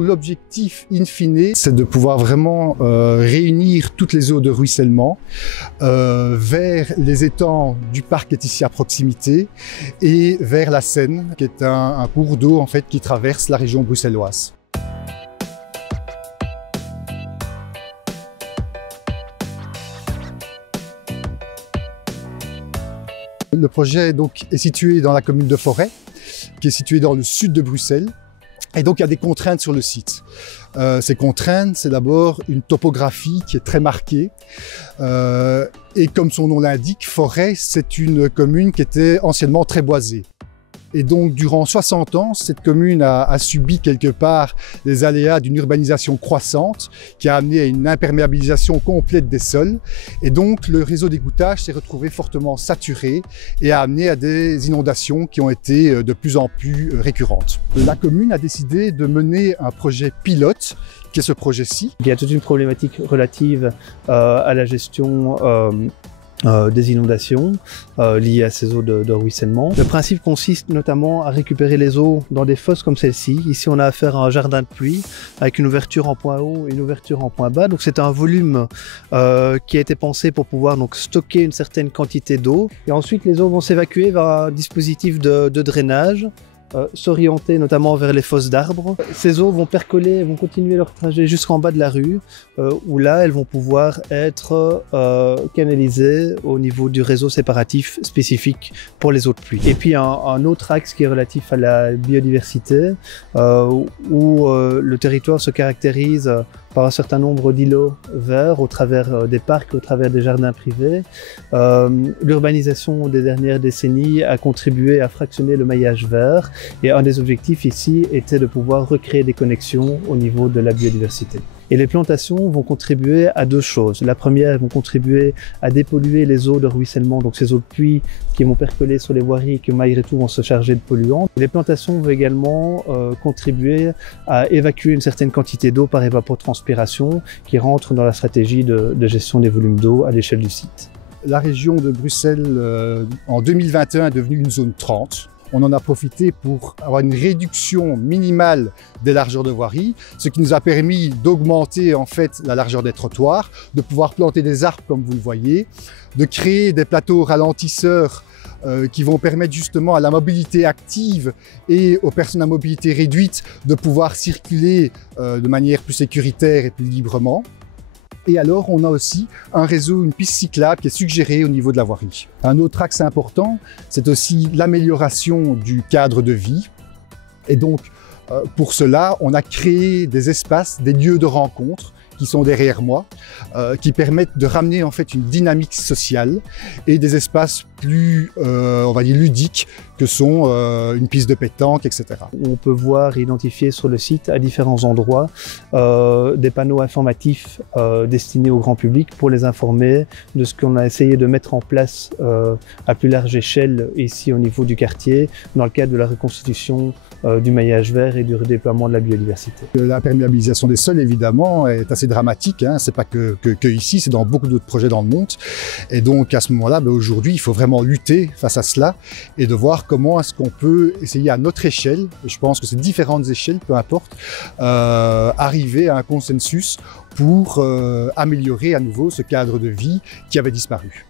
L'objectif in fine, c'est de pouvoir vraiment réunir toutes les eaux de ruissellement vers les étangs du parc qui est ici à proximité et vers la Seine, qui est un cours d'eau en fait qui traverse la région bruxelloise. Le projet donc, est situé dans la commune de Forêt, qui est située dans le sud de Bruxelles. Et donc, il y a des contraintes sur le site. Ces contraintes, c'est d'abord une topographie qui est très marquée. Et comme son nom l'indique, Forêt, c'est une commune qui était anciennement très boisée. Et donc, durant 60 ans, cette commune a subi quelque part les aléas d'une urbanisation croissante qui a amené à une imperméabilisation complète des sols. Et donc, le réseau d'égouttage s'est retrouvé fortement saturé et a amené à des inondations qui ont été de plus en plus récurrentes. La commune a décidé de mener un projet pilote, qui est ce projet-ci. Il y a toute une problématique relative à la gestion des inondations liées à ces eaux de ruissellement. Le principe consiste notamment à récupérer les eaux dans des fosses comme celle-ci. Ici, on a affaire à un jardin de pluie avec une ouverture en point haut et une ouverture en point bas. Donc, c'est un volume qui a été pensé pour pouvoir donc stocker une certaine quantité d'eau. Et ensuite, les eaux vont s'évacuer vers un dispositif de drainage. S'orienter notamment vers les fosses d'arbres. Ces eaux vont percoler, vont continuer leur trajet jusqu'en bas de la rue, où là, elles vont pouvoir être canalisées au niveau du réseau séparatif spécifique pour les eaux de pluie. Et puis un autre axe qui est relatif à la biodiversité, où le territoire se caractérise par un certain nombre d'îlots verts au travers des parcs, au travers des jardins privés. L'urbanisation des dernières décennies a contribué à fractionner le maillage vert et un des objectifs ici était de pouvoir recréer des connexions au niveau de la biodiversité. Et les plantations vont contribuer à deux choses. La première, elles vont contribuer à dépolluer les eaux de ruissellement, donc ces eaux de pluie qui vont percoler sur les voiries et qui malgré tout vont se charger de polluants. Les plantations vont également contribuer à évacuer une certaine quantité d'eau par évapotranspiration qui rentre dans la stratégie de gestion des volumes d'eau à l'échelle du site. La région de Bruxelles en 2021 est devenue une zone 30. On en a profité pour avoir une réduction minimale des largeurs de voirie, ce qui nous a permis d'augmenter en fait la largeur des trottoirs, de pouvoir planter des arbres comme vous le voyez, de créer des plateaux ralentisseurs qui vont permettre justement à la mobilité active et aux personnes à mobilité réduite de pouvoir circuler de manière plus sécuritaire et plus librement. Et alors, on a aussi un réseau, une piste cyclable qui est suggérée au niveau de la voirie. Un autre axe important, c'est aussi l'amélioration du cadre de vie. Et donc, pour cela, on a créé des espaces, des lieux de rencontre qui sont derrière moi, qui permettent de ramener en fait une dynamique sociale et des espaces plus, on va dire, ludiques que sont une piste de pétanque, etc. On peut voir et identifier sur le site à différents endroits des panneaux informatifs destinés au grand public pour les informer de ce qu'on a essayé de mettre en place à plus large échelle ici au niveau du quartier dans le cadre de la reconstitution du maillage vert et du redéploiement de la biodiversité. L'imperméabilisation des sols évidemment est assez dramatique, hein. C'est pas que ici, c'est dans beaucoup d'autres projets dans le monde. Et donc à ce moment-là, aujourd'hui, il faut vraiment lutter face à cela et de voir comment est-ce qu'on peut essayer à notre échelle, et je pense que c'est différentes échelles, peu importe, arriver à un consensus pour améliorer à nouveau ce cadre de vie qui avait disparu.